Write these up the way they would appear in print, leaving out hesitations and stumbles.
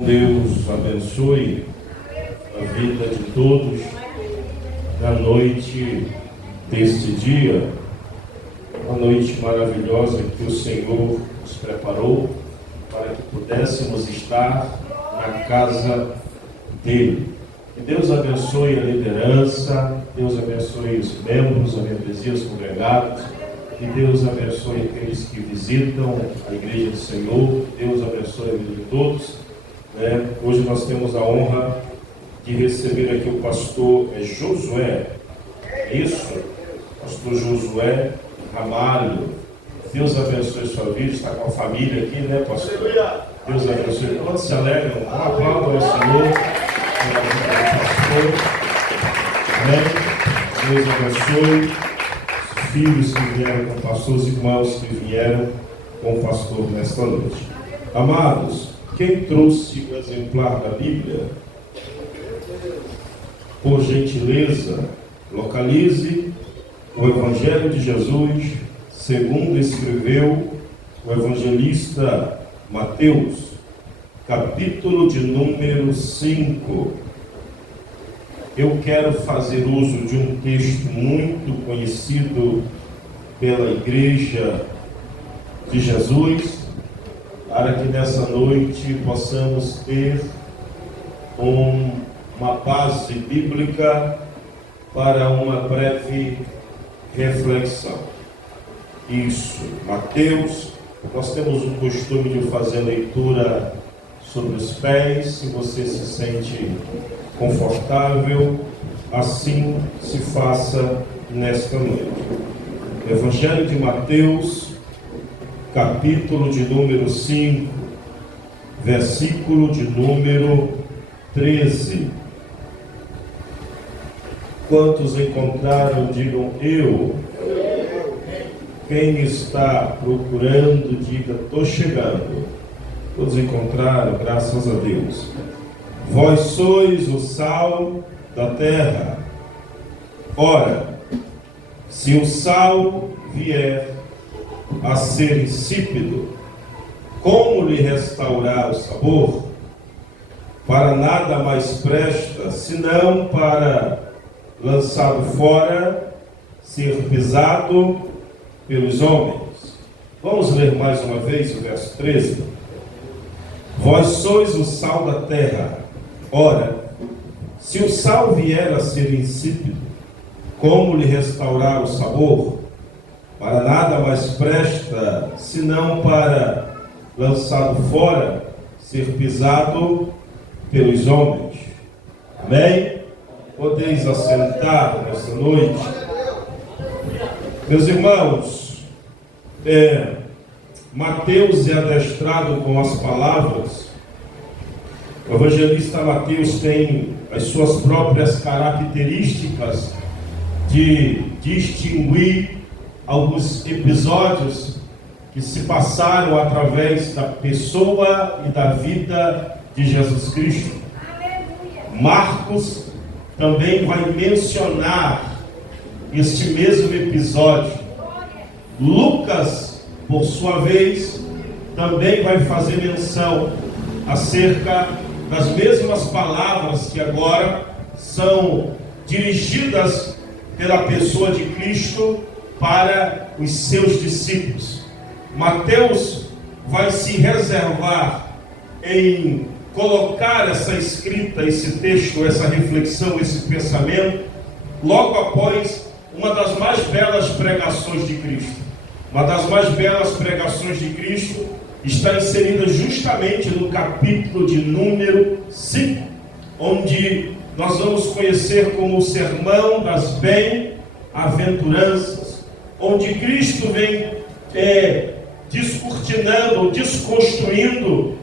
Deus abençoe a vida de todos na noite deste dia, uma noite maravilhosa que o Senhor nos preparou para que pudéssemos estar na casa dele. Que Deus abençoe a liderança, Deus abençoe os membros, a membresia, os congregados, que Deus abençoe aqueles que visitam a igreja do Senhor, que Deus abençoe a vida de todos. Hoje nós temos a honra de receber aqui o pastor Josué, isso? Pastor Josué Ramalho. Deus abençoe sua vida, está com a família aqui, né, pastor? Deus abençoe. Quantos se alegram? Um aplauso ao Senhor, pastor. Deus abençoe os filhos que vieram com o pastor, os irmãos que vieram com o pastor nesta noite. Amados, quem trouxe o exemplar da Bíblia, por gentileza, localize o Evangelho de Jesus, segundo escreveu o evangelista Mateus, capítulo de número 5. Eu quero fazer uso de um texto muito conhecido pela Igreja de Jesus, para que nessa noite possamos ter uma base bíblica para uma breve reflexão. Isso, Mateus, nós temos o costume de fazer a leitura sobre os pés. Se você se sente confortável, assim se faça nesta noite. Evangelho de Mateus, capítulo de número 5, versículo de número 13. Quantos encontraram, digam eu. Quem está procurando, diga estou chegando. Todos encontraram, graças a Deus. Vós sois o sal da terra. Ora, se o sal vier a ser insípido, como lhe restaurar o sabor? Para nada mais presta, senão para, lançado fora, ser pisado pelos homens. Vamos ler mais uma vez o verso 13. Vós sois o sal da terra. Ora, se o sal vier a ser insípido, como lhe restaurar o sabor? Para nada mais presta, senão para, lançado fora, ser pisado pelos homens. Amém? Podeis assentar nesta noite. Meus irmãos, Mateus é adestrado com as palavras. O evangelista Mateus tem as suas próprias características de distinguir alguns episódios que se passaram através da pessoa e da vida de Jesus Cristo. Marcos também vai mencionar este mesmo episódio. Lucas, por sua vez, também vai fazer menção acerca das mesmas palavras que agora são dirigidas pela pessoa de Cristo para os seus discípulos. Mateus vai se reservar em colocar essa escrita, esse texto, essa reflexão, esse pensamento, logo após uma das mais belas pregações de Cristo. Uma das mais belas pregações de Cristo está inserida justamente no capítulo de número 5, onde nós vamos conhecer como o Sermão das Bem-aventuranças, onde Cristo vem descortinando, desconstruindo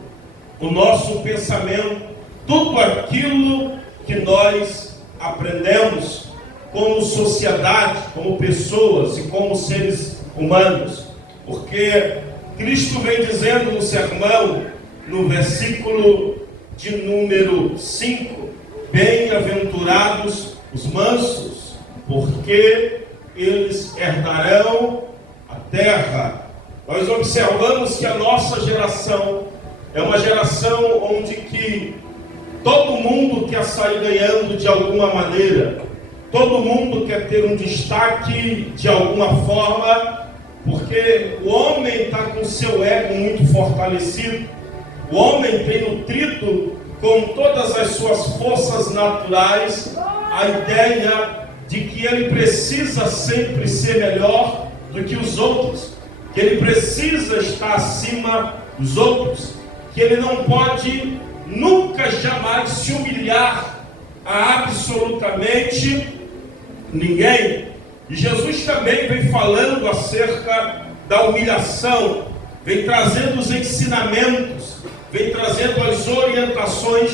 o nosso pensamento, tudo aquilo que nós aprendemos como sociedade, como pessoas e como seres humanos. Porque Cristo vem dizendo no sermão, no versículo de número 5, bem-aventurados os mansos, porque eles herdarão a terra. Nós observamos que a nossa geração É uma geração onde que todo mundo quer sair ganhando de alguma maneira. Todo mundo quer ter um destaque de alguma forma, porque o homem está com o seu ego muito fortalecido. O homem tem nutrido com todas as suas forças naturais a ideia de que ele precisa sempre ser melhor do que os outros, que ele precisa estar acima dos outros, que ele não pode nunca jamais se humilhar a absolutamente ninguém. E Jesus também vem falando acerca da humilhação, vem trazendo os ensinamentos, vem trazendo as orientações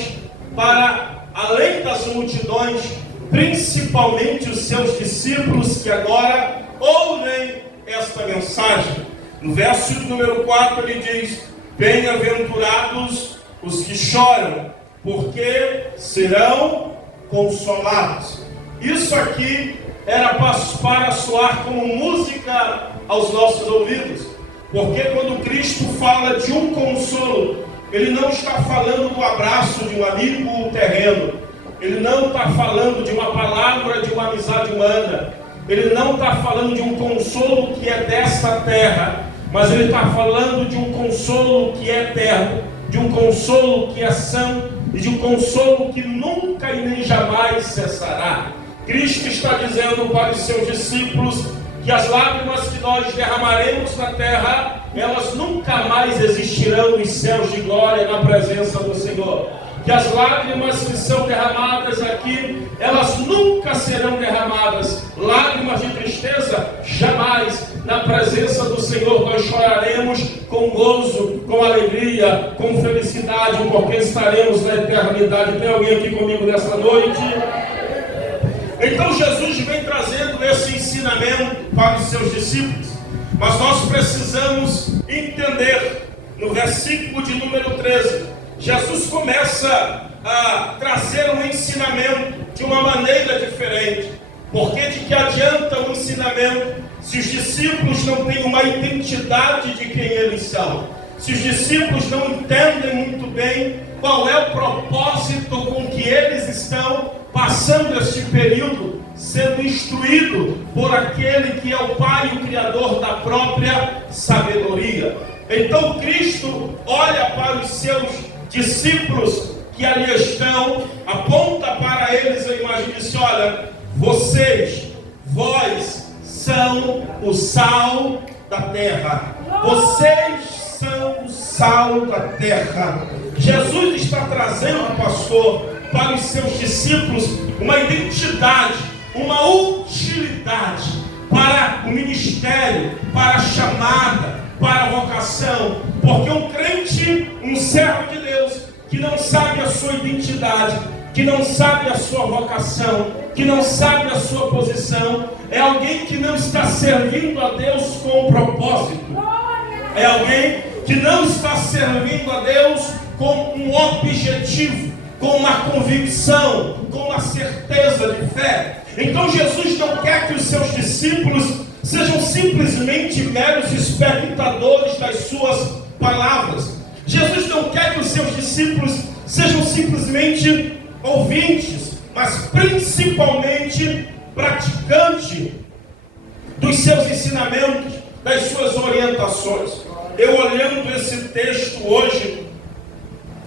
para além das multidões, principalmente os seus discípulos que agora ouvem esta mensagem. No verso de número 4 ele diz: bem-aventurados os que choram, porque serão consolados. Isso aqui era para soar como música aos nossos ouvidos, porque quando Cristo fala de um consolo, Ele não está falando do abraço de um amigo terreno, Ele não está falando de uma palavra, de uma amizade humana, Ele não está falando de um consolo que é desta terra, mas Ele está falando de um consolo que é eterno, de um consolo que é santo e de um consolo que nunca e nem jamais cessará. Cristo está dizendo para os seus discípulos que as lágrimas que nós derramaremos na terra, elas nunca mais existirão nos céus de glória na presença do Senhor. Que as lágrimas que são derramadas aqui, elas nunca serão derramadas. Lágrimas de tristeza, jamais. Na presença do Senhor nós choraremos com gozo, com alegria, com felicidade, porque estaremos na eternidade. Tem alguém aqui comigo nessa noite? Então Jesus vem trazendo esse ensinamento para os seus discípulos, mas nós precisamos entender, no versículo de número 13, Jesus começa a trazer um ensinamento de uma maneira diferente, porque de que adianta o ensinamento se os discípulos não têm uma identidade de quem eles são, se os discípulos não entendem muito bem qual é o propósito com que eles estão passando este período, sendo instruído por aquele que é o Pai e o Criador da própria sabedoria. Então Cristo olha para os seus discípulos que ali estão, aponta para eles a imagem e diz: olha, vós são o sal da terra. Vocês são o sal da terra. Jesus está trazendo, pastor, para os seus discípulos uma identidade, uma utilidade para o ministério, para a chamada, para a vocação, porque um crente, um servo de Deus, que não sabe a sua identidade, que não sabe a sua vocação, que não sabe a sua posição, é alguém que não está servindo a Deus com um propósito, é alguém que não está servindo a Deus com um objetivo, com uma convicção, com uma certeza de fé. Então Jesus não quer que os seus discípulos sejam simplesmente meros espectadores das suas palavras. Jesus não quer que os seus discípulos sejam simplesmente ouvintes, mas principalmente praticantes dos seus ensinamentos, das suas orientações. Eu olhando esse texto hoje,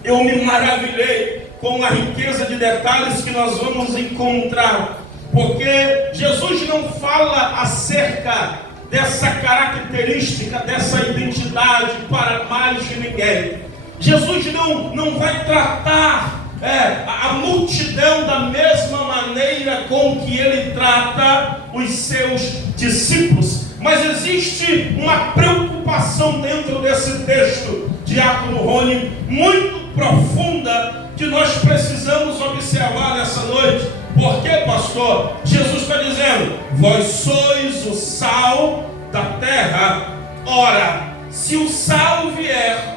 eu me maravilhei com a riqueza de detalhes que nós vamos encontrar, porque Jesus não fala acerca dessa característica, dessa identidade para mais de ninguém. Jesus não vai tratar a multidão da mesma maneira com que ele trata os seus discípulos, mas existe uma preocupação dentro desse texto, Diácono Rony, muito profunda, que nós precisamos observar nessa noite. Por quê, pastor? Jesus está dizendo: vós sois o sal da terra. Ora, se o sal vier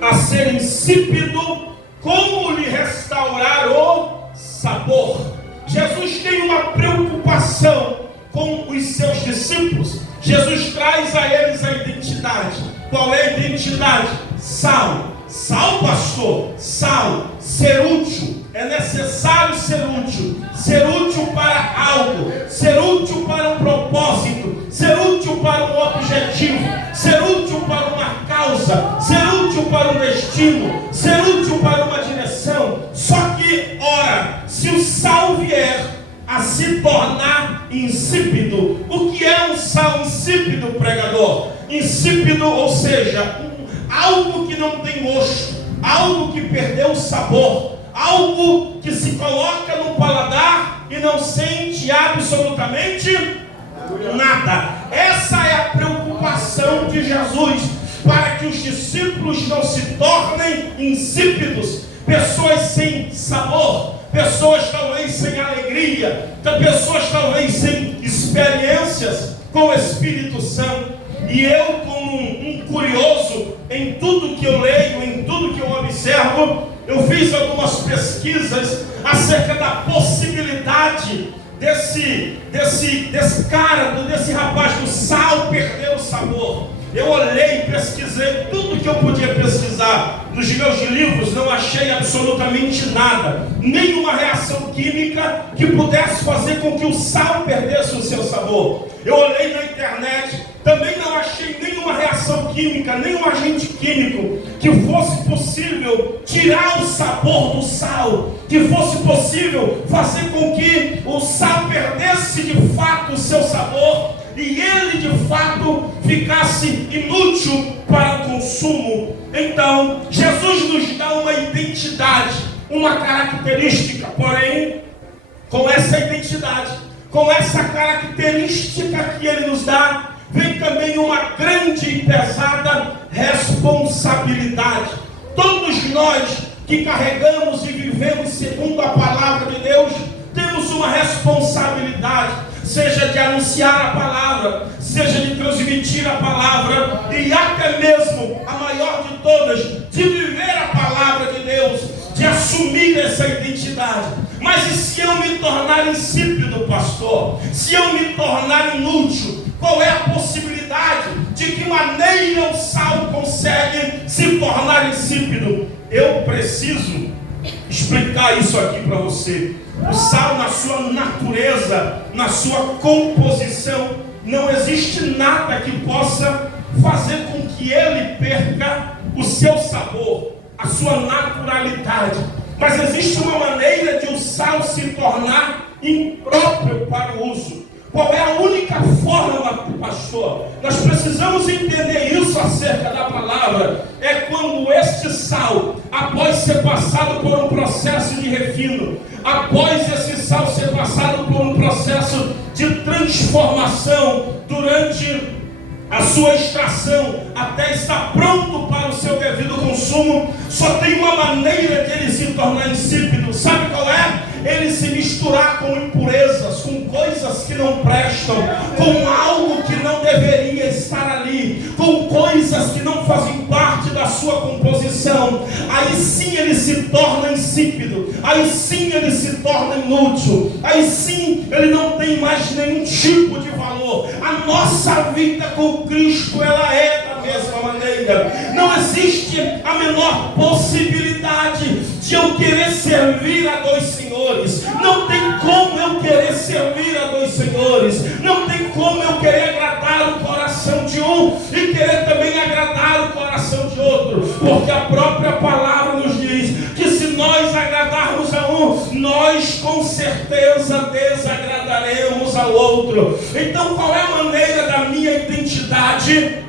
a ser insípido, como lhe restaurar o sabor? Jesus tem uma preocupação com os seus discípulos. Jesus traz a eles a identidade. Qual é a identidade? Sal. Sal, pastor, sal, ser útil. É necessário ser útil para algo, ser útil para um propósito, ser útil para um objetivo, ser útil para uma causa, ser útil para um destino, ser útil para uma direção. Só que, ora, se o sal vier a se tornar insípido, o que é um sal insípido, pregador? Insípido, ou seja, algo que não tem gosto, algo que perdeu o sabor, algo que se coloca no paladar e não sente absolutamente nada. Essa é a preocupação de Jesus, para que os discípulos não se tornem insípidos, pessoas sem sabor, pessoas talvez sem alegria, pessoas talvez sem experiências com o Espírito Santo. E eu, como um curioso em tudo que eu leio, em tudo que eu observo, eu fiz algumas pesquisas acerca da possibilidade desse rapaz do sal perder o sabor. Eu olhei, pesquisei tudo que eu podia pesquisar. Nos meus livros não achei absolutamente nada, nenhuma reação química que pudesse fazer com que o sal perdesse o seu sabor. Eu olhei na internet, também não achei nenhuma reação química, nenhum agente químico que fosse possível tirar o sabor do sal, que fosse possível fazer com que o sal perdesse de fato o seu sabor e ele de fato ficasse inútil para o consumo. Então, Jesus nos dá uma identidade, uma característica, porém, com essa identidade, com essa característica que ele nos dá, vem também uma grande e pesada responsabilidade. Todos nós que carregamos e vivemos segundo a palavra de Deus, temos uma responsabilidade, seja de anunciar a palavra, seja de transmitir a palavra, e até mesmo, a maior de todas, de viver a palavra de Deus, de assumir essa identidade. Mas e se eu me tornar insípido, pastor? Se eu me tornar inútil? Qual é a possibilidade? De que maneira o sal consegue se tornar insípido? Eu preciso explicar isso aqui para você. O sal, na sua natureza, na sua composição, não existe nada que possa fazer com que ele perca o seu sabor, a sua naturalidade. Mas existe uma maneira de o sal se tornar impróprio para o uso. Qual é a única forma, pastor? Nós precisamos entender isso acerca da palavra. É quando este sal, após ser passado por um processo de refino, após esse sal ser passado por um processo de transformação durante a sua extração, até estar pronto para o seu devido consumo, só tem uma maneira de ele se tornar insípido. Sabe qual é? Ele se misturar com impurezas, com coisas que não prestam, com algo que não deveria estar ali, com coisas que não fazem parte da sua composição. Aí sim ele se torna insípido, aí sim ele se torna inútil, aí sim ele não tem mais nenhum tipo de valor. A nossa vida com Cristo, ela é da mesma maneira. Não existe a menor possibilidade de eu querer servir a dois senhores. Não tem como eu querer servir a dois senhores. Não tem como eu querer agradar o coração de um e querer também agradar o coração de outro. Porque a própria palavra nos diz que se nós agradarmos a um, nós com certeza desagradaremos ao outro. Então qual é a maneira da minha identidade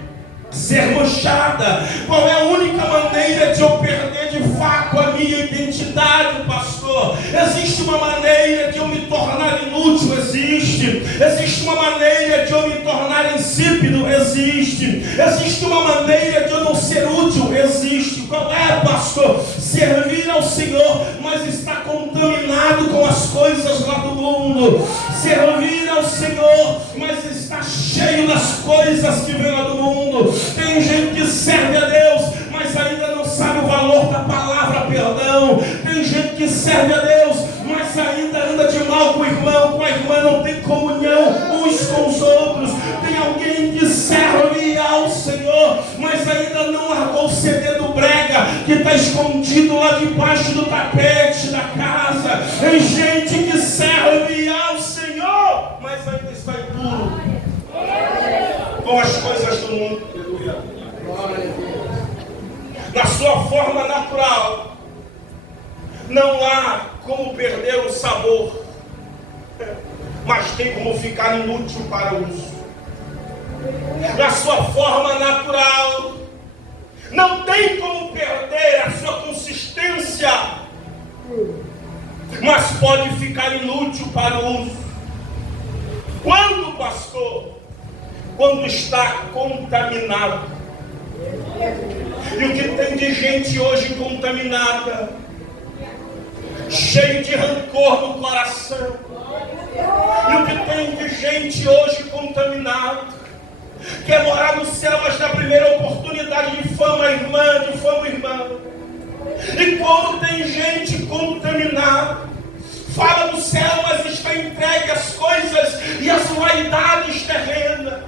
ser manchada? Qual é a única maneira de eu perder de fato a minha identidade, pastor? Existe uma maneira de eu me tornar inútil? Existe uma maneira de eu me tornar insípido? Existe uma maneira de eu não ser útil? Existe. Qual é, pastor? Servir ao Senhor, mas está contaminado com as coisas lá do mundo. Servir ao Senhor, mas está cheio das coisas que vem lá do mundo. Tem gente que serve a Deus, mas ainda não sabe o valor da palavra perdão. Tem gente que serve a Deus, mas ainda anda de mal com o irmão, com a irmã, não tem comunhão uns com os outros. Tem alguém que serve ao Senhor, mas ainda não largou o CD do brega, que está escondido lá debaixo do tapete da casa. Tem gente que serve ao Senhor, mas ainda está impuro com as coisas do mundo. Na sua forma natural, não há como perder o sabor, mas tem como ficar inútil para o uso. Na sua forma natural, não tem como perder a sua consistência, mas pode ficar inútil para o uso. Quando, pastor? Quando está contaminado. E o que tem de gente hoje contaminada, cheio de rancor no coração. E o que tem de gente hoje contaminada, quer morar no céu, mas na primeira oportunidade difama a irmã, difama o irmão. E quando tem gente contaminada, fala do céu, mas está entregue às coisas e às vaidades terrenas.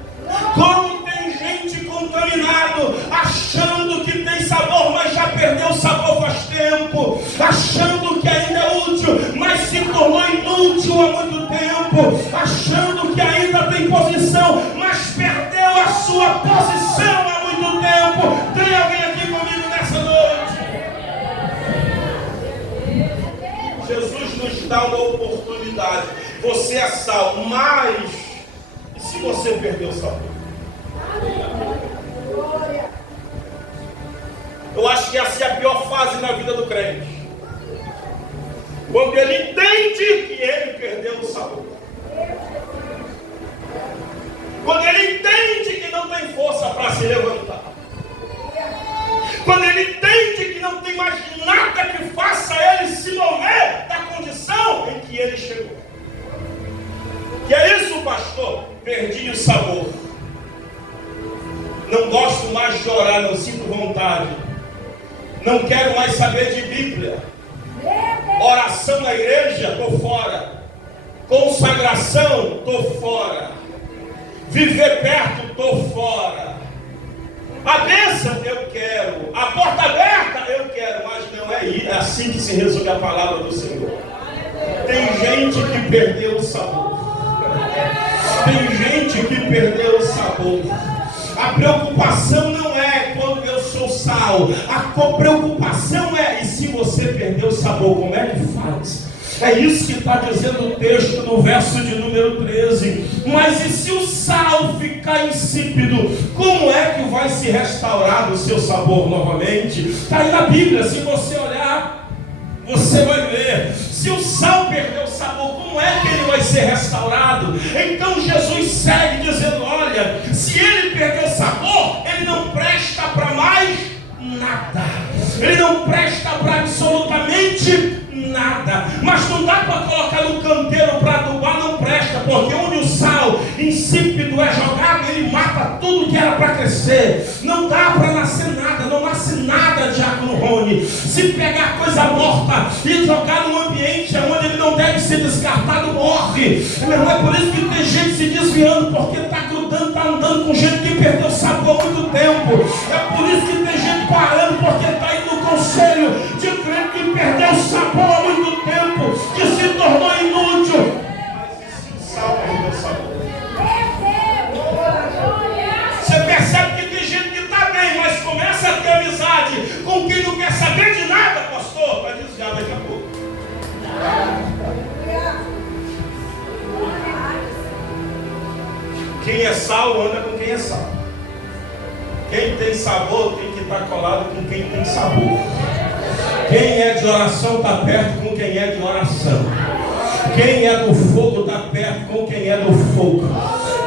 Como tem gente contaminado, achando que tem sabor, mas já perdeu o sabor faz tempo, achando que ainda é útil, mas se tornou inútil há muito tempo, achando que ainda tem posição, mas perdeu a sua posição há muito tempo. Tem alguém aqui comigo nessa noite? Jesus nos dá uma oportunidade. Você é salvo, mas e se você perdeu o sabor? Eu acho que essa é a pior fase na vida do crente, quando ele entende que ele perdeu o sabor, quando ele entende que não tem força para se levantar, quando ele entende que não tem mais nada que faça ele se mover da condição em que ele chegou. Que é isso, pastor? Perdi o sabor. Não gosto mais de orar, não sinto vontade. Não quero mais saber de Bíblia. Oração na igreja, estou fora. Consagração, estou fora. Viver perto, estou fora. A bênção, eu quero. A porta aberta, eu quero. Mas não é assim que se resume a palavra do Senhor. Tem gente que perdeu o sabor. Tem gente que perdeu o sabor. A preocupação não é quando eu sou sal. A preocupação é, e se você perdeu o sabor, como é que faz? É isso que está dizendo o texto no verso de número 13. Mas e se o sal ficar insípido, como é que vai se restaurar o seu sabor novamente? Está aí na Bíblia, se você olhar, você vai ver. Se o sal perdeu o sabor, como é que ele vai ser restaurado? Então Jesus segue dizendo, olha, se ele perdeu o sabor, ele não presta para mais nada. Ele não presta para absolutamente nada. Mas não dá para colocar no canteiro para adubar, não presta, porque onde o sal insípido é jogado, ele mata tudo que era para crescer. Não dá para nascer nada, não nasce nada, Diácono Rony. Se pegar coisa morta e jogar num ambiente onde ele não deve ser descartado, morre. Meu irmão, é por isso que tem gente se desviando, porque está grudando, está andando com gente que perdeu o sabor há muito tempo. É por isso que tem gente parando, porque está indo no conselho de crente que perdeu o sabor há muito tempo, que se tornou inútil. Mas e se o sal perdeu o sabor? Você percebe que tem gente que está bem, mas começa a ter amizade com quem não quer saber de nada, pastor, vai desviar daqui a pouco. Quem é sal anda com quem é sal. Quem tem sabor tem que estar colado com quem tem sabor. Quem é de oração está perto com quem é de oração. Quem é do fogo está perto com quem é do fogo.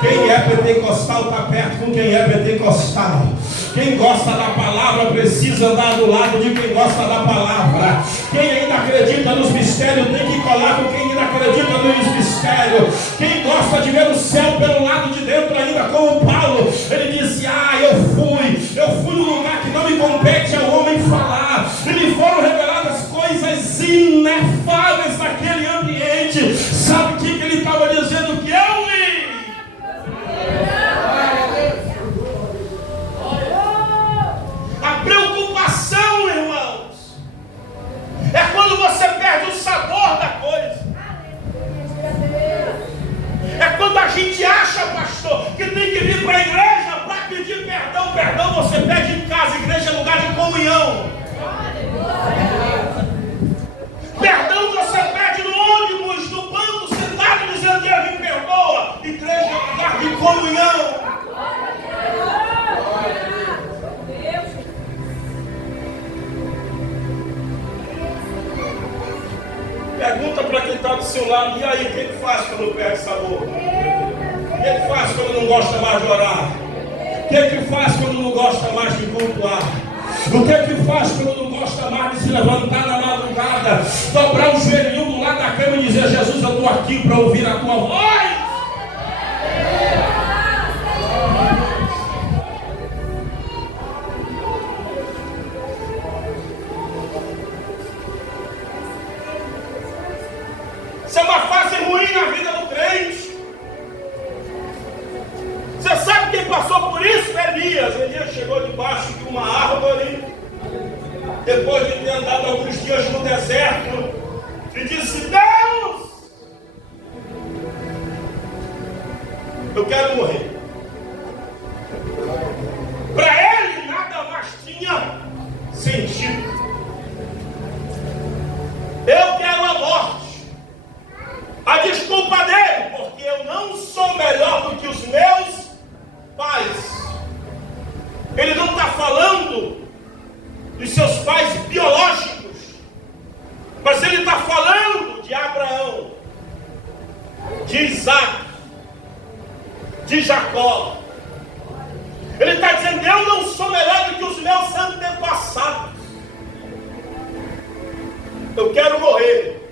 Quem é pentecostal está perto com quem é pentecostal. Quem gosta da palavra precisa andar do lado de quem gosta da palavra. Quem ainda acredita nos mistérios tem que colar com quem ainda acredita nos mistérios. Quem gosta de ver o céu pelo lado de dentro ainda, como Paulo, ele disse, eu fui no lugar que não me compete ao homem falar. E me foram reveladas coisas inefáveis naquele ambiente. Sabe o que ele estava dizendo? Que eu vi. A preocupação, irmãos, quando você perde o sabor da coisa. É quando a gente acha, pastor, que tem que vir para a igreja para pedir perdão. Perdão você pede em casa. Igreja é lugar de comunhão. Perdão você pede no ônibus, no banco, sentado, dizendo: Deus me perdoa. Igreja é lugar de comunhão. Pergunta para quem está do seu lado: e aí, o que faz quando perde sabor? O que faz quando não gosta mais de orar? O que faz quando não gosta mais de cultuar? O que faz quando não gosta mais de se levantar na madrugada, dobrar o joelhinho do lado da cama e dizer: Jesus, eu estou aqui para ouvir a tua voz? Isso é uma fase ruim na vida do crente. Você sabe quem passou por isso? Elias. Elias chegou debaixo de uma árvore, depois de ter andado alguns dias no deserto, e disse: Deus, eu quero morrer. Para ele nada mais tinha sentido. Eu quero a morte. A desculpa dele, porque eu não sou melhor do que os meus pais. Ele não está falando dos seus pais biológicos, mas ele está falando de Abraão, de Isaac, de Jacó. Ele está dizendo: eu não sou melhor do que os meus antepassados. Eu quero morrer.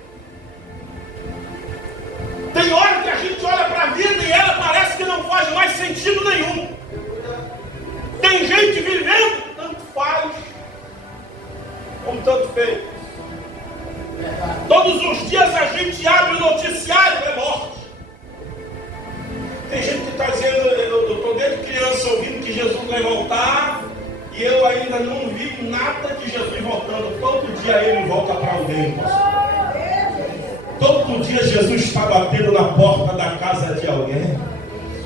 Tem hora que a gente olha para a vida e ela parece que não faz mais sentido nenhum. Tem gente vivendo, tanto faz, como tanto fez. Todos os dias a gente abre o noticiário, é morte. Tem gente que está dizendo: eu estou desde criança ouvindo que Jesus vai voltar, e eu ainda não vi nada de Jesus voltando. Todo dia ele volta para alguém, pastor. Todo dia Jesus está batendo na porta da casa de alguém.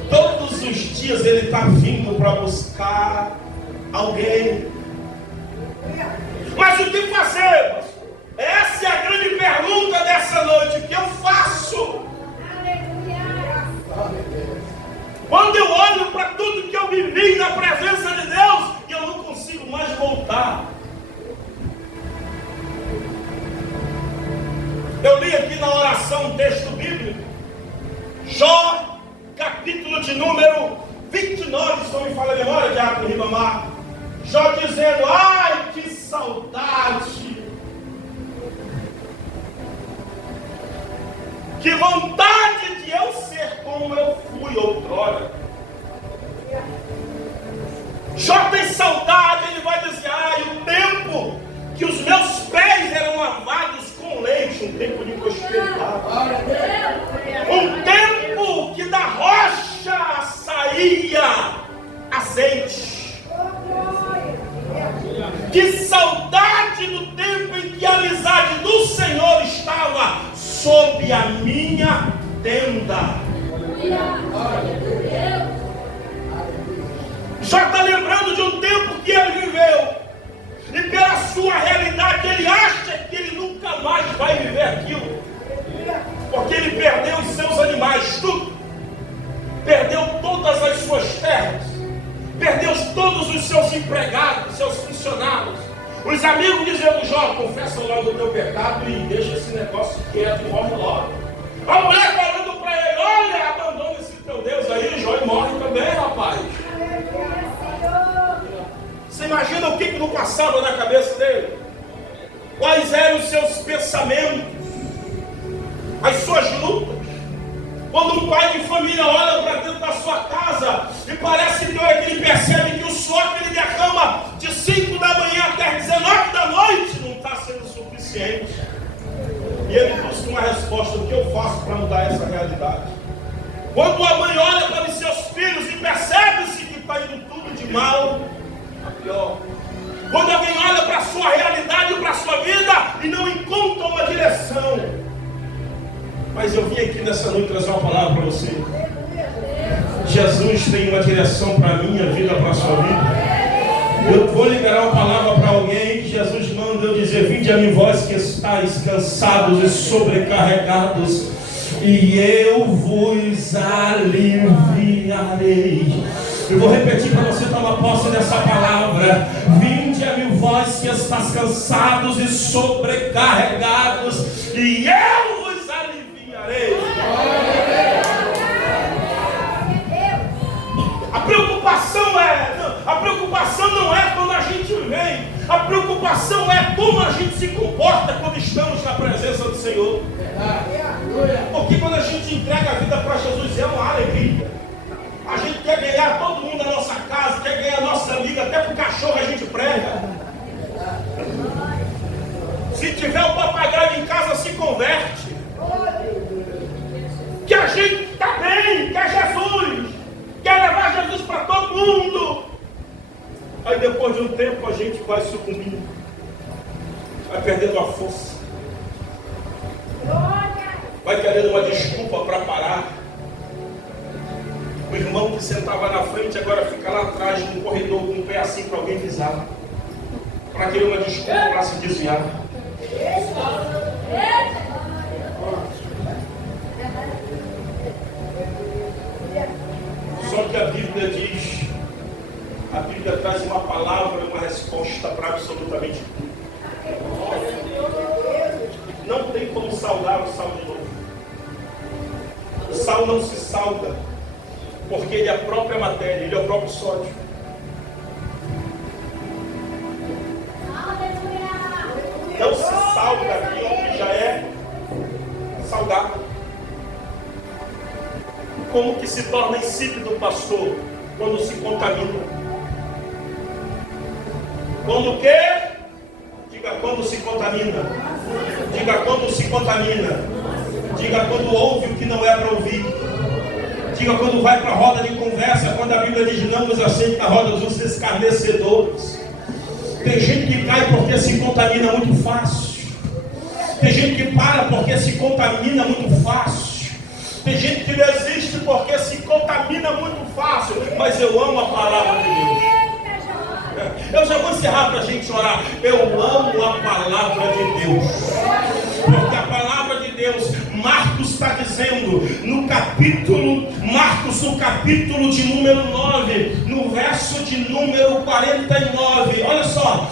Todos os dias ele está vindo para buscar alguém. Mas o que fazer, pastor? Essa é a grande pergunta dessa noite. O que eu faço? Quando eu olho para tudo que eu vivi na presença de Deus e eu não consigo mais voltar. Eu li aqui na oração um texto bíblico, Jó, capítulo de número 29, se não me falha a memória, Diácono Ribamar. Jó dizendo: ai, que saudade, que vontade de eu ser como eu fui outrora. Jó tem saudade, ele vai dizer: ai, o tempo que os meus pés eram lavados com leite, um tempo de prosperidade, um tempo que da rocha saía azeite. Que saudade do tempo em que a amizade do Senhor estava sob a minha tenda. Já está lembrando de um tempo que ele viveu. E pela sua realidade, ele acha que ele nunca mais vai viver aquilo. Porque ele perdeu os seus animais, tudo. Perdeu todas as suas terras. Perdeu todos os seus empregados, seus funcionários. Os amigos dizendo: Jó, confessa logo o teu pecado e deixa esse negócio quieto e morre logo. A mulher falando para ele: olha, abandona esse teu Deus aí, Jó, e morre também, rapaz. Você imagina o que não passava na cabeça dele? Quais eram os seus pensamentos? As suas lutas? Quando um pai de família olha para dentro da sua casa e parece que ele percebe que o suor que ele derrama de 5 da manhã até 19 da noite não está sendo suficiente. E ele busca uma resposta: o que eu faço para mudar essa realidade? Quando a mãe olha para os seus filhos e percebe-se que está indo tudo de mal a pior. Quando alguém olha para a sua realidade, para a sua vida e não encontra uma direção. Mas eu vim aqui nessa noite trazer uma palavra para você. Jesus tem uma direção para a minha vida, para a sua vida. Eu vou liberar uma palavra para alguém que Jesus manda eu dizer: vinde a mim vós que estáis cansados e sobrecarregados, e eu vos aliviarei. Eu vou repetir para você tomar posse dessa palavra. Vinde a mim vós que estáis cansados e sobrecarregados, e eu vos aliviarei. A preocupação não é quando a gente vem. A preocupação é como a gente se comporta quando estamos na presença do Senhor. Porque quando a gente entrega a vida para Jesus é uma alegria. A gente quer ganhar todo mundo da nossa casa, quer ganhar nossa amiga, até para o cachorro a gente prega. Se tiver o papagaio em casa, se converte. Que a gente está bem, quer Jesus, quer levar Jesus para todo mundo. Aí depois de um tempo a gente vai sucumbindo, vai perdendo a força, vai querendo uma desculpa para parar. O irmão que sentava na frente agora fica lá atrás no corredor com o pé assim para alguém pisar, para querer uma desculpa para se desviar. Só que a Bíblia diz, a Bíblia traz uma palavra, uma resposta para absolutamente tudo. Não tem como salgar o sal de novo. O sal não se salga, porque ele é a própria matéria, ele é o próprio sódio. Não se salga aquilo que já é salgado. Como que se torna insípido, pastor? Quando se contamina. Quando o quê? Diga quando se contamina. Diga quando se contamina. Diga quando ouve o que não é para ouvir. Diga quando vai para a roda de conversa, quando a Bíblia diz não nos aceita na roda dos escarnecedores. Tem gente que cai porque se contamina muito fácil. Tem gente que para porque se contamina muito fácil. Tem gente que desiste porque se contamina muito fácil. Mas eu amo a palavra de Deus. Eu já vou encerrar para a gente orar. Eu amo a palavra de Deus. Porque a palavra de Deus, Marcos está dizendo, Marcos no capítulo de número 9, no verso de número 49, olha só,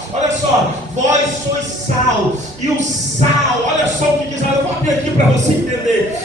vós sois sal, e o sal, olha só o que diz, eu vou abrir aqui para você entender,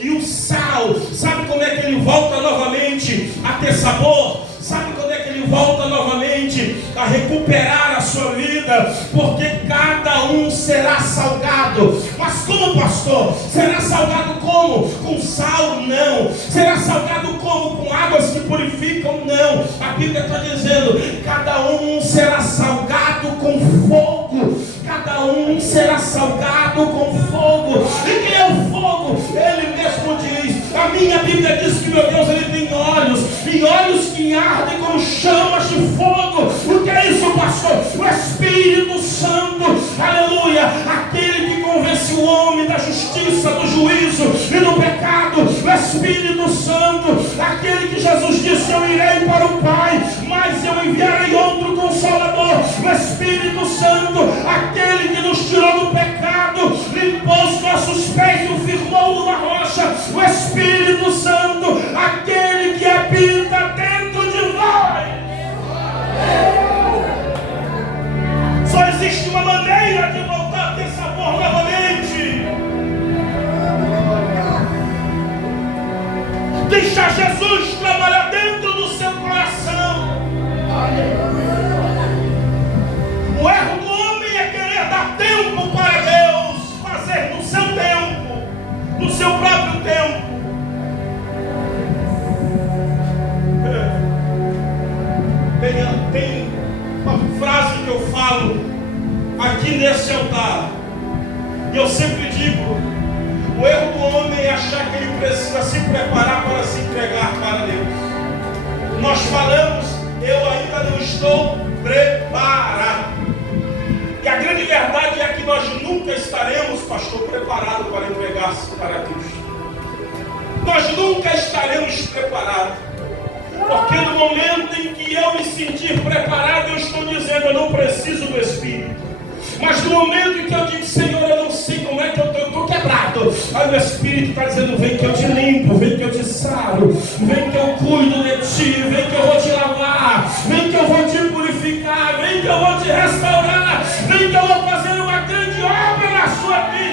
e o sal, sabe como é que ele volta novamente a ter sabor? Sabe quando é que ele volta novamente a recuperar a sua vida? Porque cada um será salgado. Mas como, pastor? Será salgado como? Com sal? Não. Será salgado como? Com águas que purificam? Não. A Bíblia está dizendo, cada um será salgado com fogo. Cada um será salgado com fogo. E quem é o fogo? Ele mesmo diz. A minha Bíblia diz que meu Deus, ele tem olhos, e olhos que ardem com chamas de fogo. O que é isso, pastor? O Espírito Santo, aleluia, aquele que convence o homem da justiça, do juízo e do pecado. O Espírito Santo, aquele que Jesus disse, eu irei para o Pai, mas eu enviarei outro Consolador. O Espírito Santo, aquele que nos tirou do pecado, limpou os nossos pés e o firmou numa rocha. O Espírito Santo, aquele que habita dentro de nós. Só existe uma maneira de voltar a ter sabor novamente. Deixar Jesus trabalhar dentro do seu coração. O erro do homem é querer dar tempo para Deus, fazer no seu tempo, no seu próprio tempo. Tem uma frase que eu falo aqui nesse altar, e eu sempre digo, o erro do homem é achar que ele precisa se preparar para se entregar para Deus. Nós falamos, eu ainda não estou preparado. E a grande verdade é que nós nunca estaremos, pastor, preparados para entregar-se para Cristo. Nós nunca estaremos preparados. Porque no momento em que eu me sentir preparado, eu estou dizendo, eu não preciso do Espírito. Mas no momento em que eu digo, Senhor, eu não sei como é que eu estou quebrado, aí o Espírito está dizendo, vem que eu te limpo, vem que eu te saro, vem que eu cuido de ti, vem que eu vou te lavar, vem que eu vou te purificar, vem que eu vou te restaurar, vem que eu vou fazer uma grande obra na sua vida.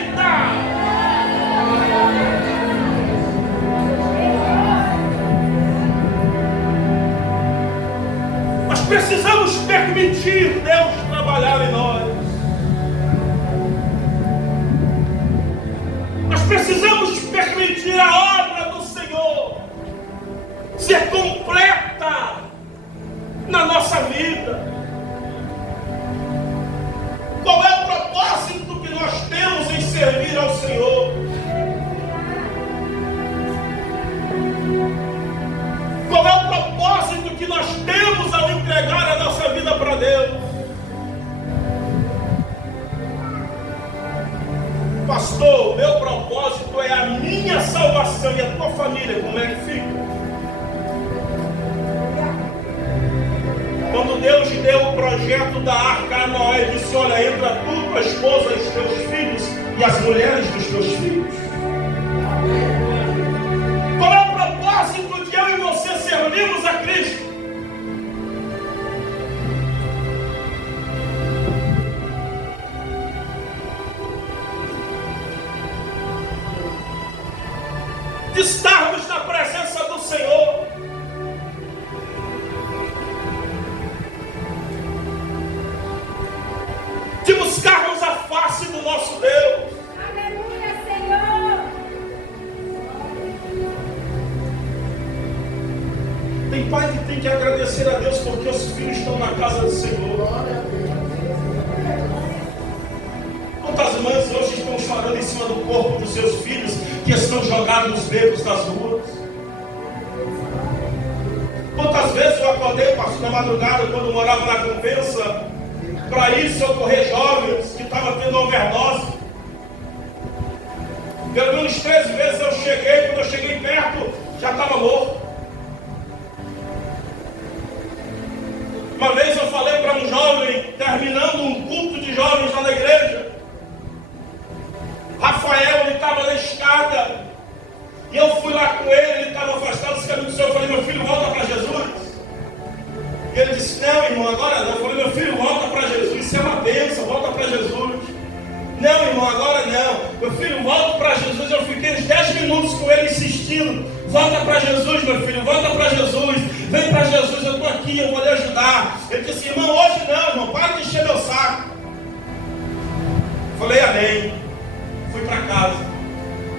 Nós precisamos permitir Deus trabalhar em nós. Nós precisamos permitir a obra do Senhor ser completa na nossa vida. Qual é o propósito que nós temos em servir ao Senhor? Qual é o propósito que nós temos ao entregar a nossa vida para Deus? Pastor, meu propósito é a minha salvação e a tua família, como é que fica? Quando Deus deu o projeto da arca a Noé, disse, olha, entra tu, tua esposa e os teus filhos e as mulheres dos teus filhos. Qual é o propósito de eu e você servirmos a Cristo? De estarmos na presença do Senhor. De buscarmos a face do nosso Deus. Aleluia, Senhor. Tem pai que tem que agradecer a Deus porque os filhos estão na casa do Senhor. Quantas mães hoje estão chorando em cima do corpo dos seus filhos que estão jogados nos becos das ruas? Quantas vezes eu acordei, pastor, na madrugada, quando morava na Compensa, para ir socorrer jovens que estavam tendo overdose? Pelo menos 13 vezes eu cheguei, quando eu cheguei perto, já estava morto. Uma vez eu falei para um jovem, terminando um culto de jovens lá na igreja, Rafael, ele estava na escada, e eu fui lá com ele estava afastado dos caminhos do Senhor. Eu falei, meu filho, volta para Jesus. E ele disse, não, irmão, agora não. Eu falei, meu filho, volta para Jesus, isso é uma bênção, volta para Jesus. Não, irmão, agora não. Meu filho, volta para Jesus. Eu fiquei uns 10 minutos com ele insistindo, volta para Jesus, meu filho, volta para Jesus, vem para Jesus, eu estou aqui, eu vou lhe ajudar. Ele disse, irmão, hoje não, irmão, para de encher meu saco. Eu falei, amém. Fui para casa.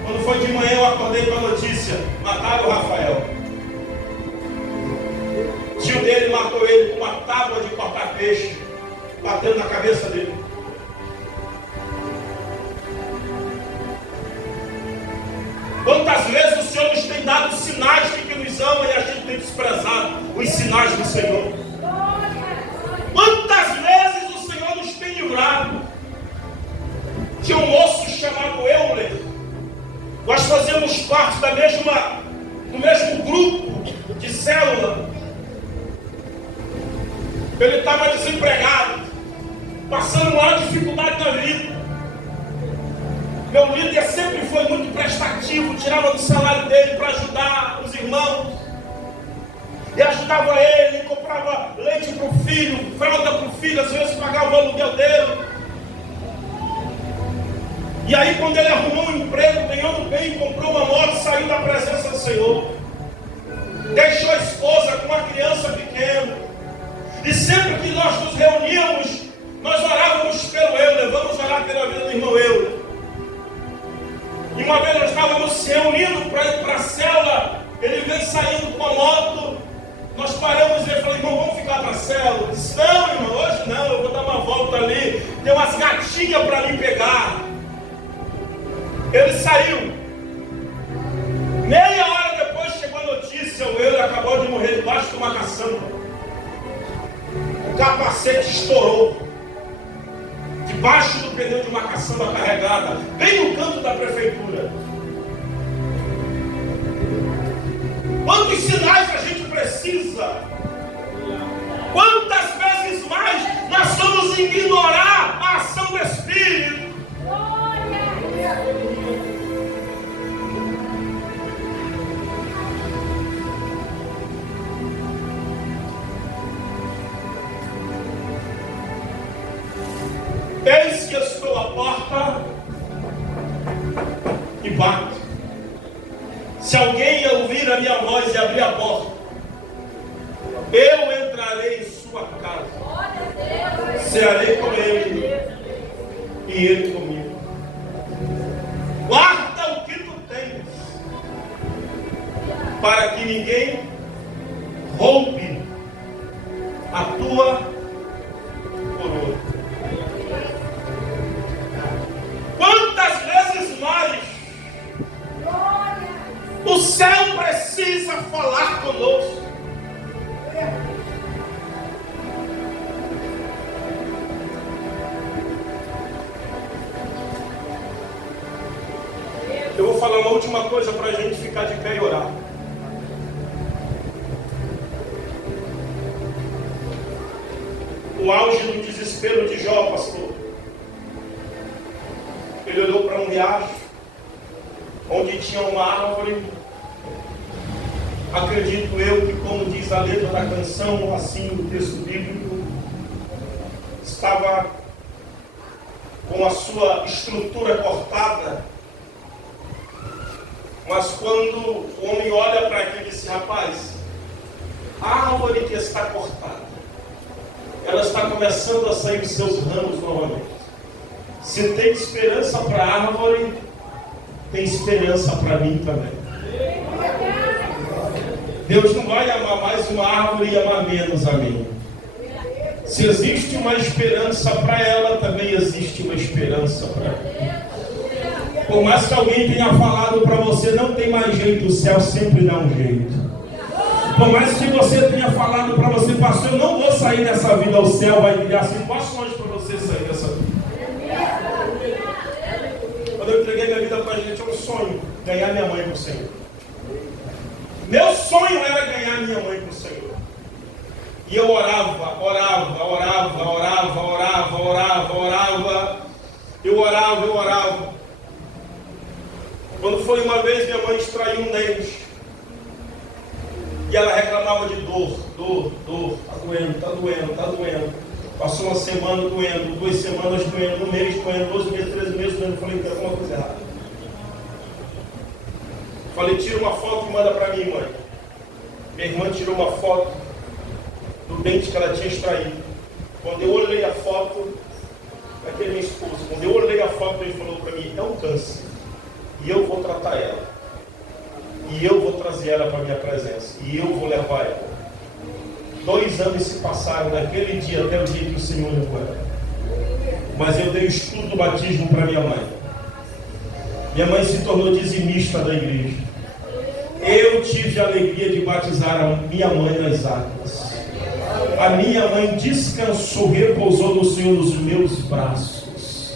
Quando foi de manhã eu acordei com a notícia, mataram o Rafael. O tio dele matou ele com uma tábua de cortar peixe, batendo na cabeça dele. Quantas vezes o Senhor nos tem dado sinais de que nos ama e a gente tem desprezado os sinais do Senhor? Quantas vezes o Senhor nos tem livrado? Tinha um moço chamado Euler. Nós fazemos parte do mesmo grupo de célula. Ele estava desempregado, passando maior dificuldade na vida. Meu líder sempre foi muito prestativo, tirava do salário dele para ajudar os irmãos. E ajudava ele, comprava leite para o filho, fralda para o filho, às vezes pagava o aluguel dele. E aí quando ele arrumou um emprego, ganhando bem, comprou uma moto, saiu da presença do Senhor. Deixou a esposa com uma criança pequena. E sempre que nós nos reuníamos, nós orávamos pelo Euler, vamos orar pela vida do irmão Euler. E uma vez nós estávamos se reunindo para ir para a célula, ele veio saindo com a moto, nós paramos e ele falou, irmão, vamos ficar para a célula? Eu disse, não, irmão, hoje não, eu vou dar uma volta ali, tem umas gatinhas para me pegar. Ele saiu. Meia hora depois chegou a notícia, o Euler acabou de morrer debaixo de uma caçamba. capacete estourou debaixo do pneu de uma caçamba carregada, bem no canto da prefeitura. Quantos sinais a gente precisa? Quantas vezes mais nós vamos ignorar a ação do Espírito? Eis que estou à porta e bato. Se alguém ouvir a minha voz e abrir a porta, eu entrarei em sua casa, cearei com ele e ele comigo. Guarda o que tu tens, para que ninguém roube a tua coroa. Quantas vezes mais o céu precisa falar conosco? Eu vou falar uma última coisa para a gente ficar de pé e orar. O auge do desespero de Jó, pastor. Ele olhou para um riacho onde tinha uma árvore. Acredito eu que, como diz a letra da canção, assim o texto bíblico, estava com a sua estrutura cortada. Mas quando o homem olha para aquilo e diz: rapaz, a árvore que está cortada, ela está começando a sair os seus ramos novamente. Se tem esperança para a árvore, tem esperança para mim também. Deus não vai amar mais uma árvore e amar menos a mim. Se existe uma esperança para ela, também existe uma esperança para mim. Por mais que alguém tenha falado para você, não tem mais jeito, o céu sempre dá um jeito. Por mais que você tenha falado para você, pastor, eu não vou sair dessa vida, o céu vai virar situações para você sair dessa vida. Quando eu entreguei minha vida para a gente, eu tinha um sonho, ganhar minha mãe para o Senhor. Meu sonho era ganhar minha mãe para o Senhor. E eu orava. Eu orava. Quando foi uma vez, minha mãe extraiu um dente. E ela reclamava de dor. Tá doendo. Passou uma semana doendo, 2 semanas doendo, 1 mês doendo, 12 meses, 13 meses doendo. Falei, tem alguma coisa errada. Falei, tira uma foto e manda para mim, mãe. Minha irmã tirou uma foto do dente que ela tinha extraído. Quando eu olhei a foto, aquele é minha esposa, quando eu olhei a foto, ele falou para mim, é um câncer. E eu vou tratar ela. E eu vou trazer ela para a minha presença. E eu vou levar ela. 2 anos se passaram daquele dia até o dia que o Senhor levou ela. Mas eu dei o estudo do batismo para minha mãe. Minha mãe se tornou dizimista da igreja. Eu tive a alegria de batizar a minha mãe nas águas. A minha mãe descansou, repousou no Senhor nos meus braços.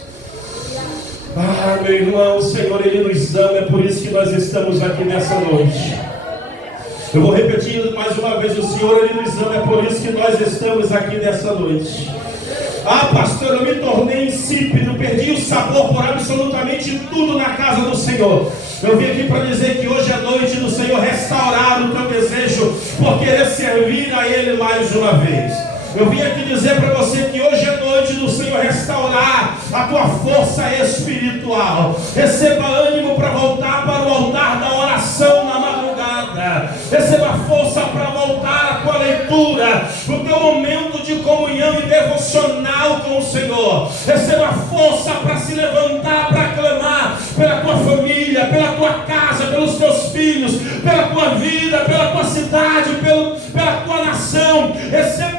Ah, meu irmão, o Senhor, Ele nos ama, é por isso que nós estamos aqui nessa noite. Eu vou repetir mais uma vez, o Senhor, Ele nos ama, é por isso que nós estamos aqui nessa noite. Ah, pastor, eu me tornei insípido, perdi o sabor por absolutamente tudo na casa do Senhor. Eu vim aqui para dizer que hoje é noite do Senhor restaurar o teu desejo por querer servir a Ele mais uma vez. Eu vim aqui dizer para você que hoje é noite do Senhor restaurar a tua força espiritual. Receba ânimo para voltar para o altar da oração na madrugada. Receba força para voltar à tua leitura, o teu momento de comunhão e devocional com o Senhor. Receba força para se levantar, para clamar pela tua família, pela tua casa, pelos teus filhos, pela tua vida, pela tua cidade, pela tua nação. Receba